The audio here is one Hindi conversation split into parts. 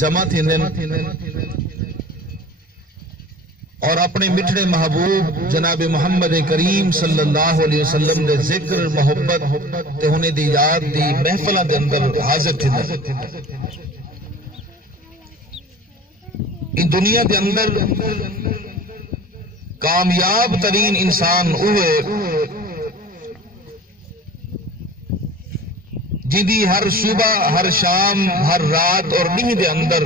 जमा थींदे और अपने मिठड़े महबूब जनाब मोहम्मद करीम सल्लल्लाहु अलैहि वसल्लम दे जिक्र मोहब्बत ते हुने दी याद दी महफिलां दे अंदर हाजिर थींदे। इन दुनिया के अंदर कामयाब तरीन इंसान हुए जिदी हर सुबह हर शाम हर रात और नींद के अंदर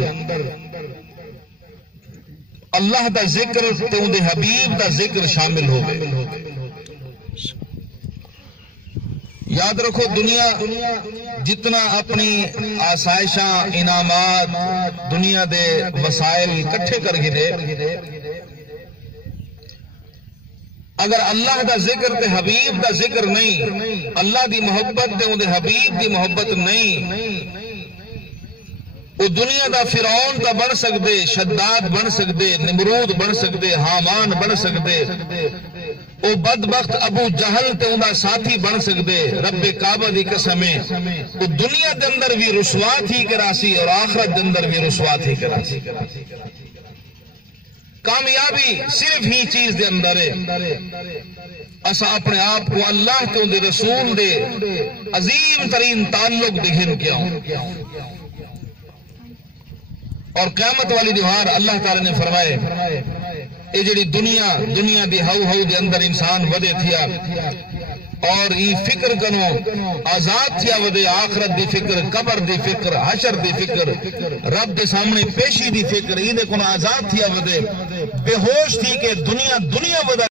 अल्लाह का जिक्र ते उनके हबीब का जिक्र शामिल हो गए। याद रखो दुनिया जितना अपनी आसाइशा इनामात दुनिया दे वसाइल इकट्ठे कर गिरे, अगर अल्लाह का जिक्र ते हबीब का जिक्र नहीं, अल्लाह की मोहब्बत ते उनके हबीब की मोहब्बत नहीं, वो दुनिया का फिरौन तो बन सकते, शद्दाद बन सकते, निमरूद बन सकते, हामान बन सकते, वो बदबख्त अबू जहल ते उनका साथी बन सकते। रब्बे काबा दी कसम वो दुनिया के अंदर भी रुसवा थी करासी और आखिरत के अंदर भी रुसवा थी करासी। कामयाबी सिर्फ ही चीज के अंदर है, असा अपने आप को अल्लाह के उनके रसूल दे अजीम तरीन ताल्लुक दिखन क्या और क़यामत वाली दीवार अल्लाह ताला ने फरमाए ये जड़ी दुनिया दी हाउ हाउ दे अंदर इंसान वदे थिया और ई फिक्र कनो आजाद थिया वदे, आखिरत दी फिक्र, कब्र दी फिक्र, हशर दी फिक्र, रब के सामने पेशी दी फिक्र, इने को आजाद थिया वदे, बेहोश थी के दुनिया वदा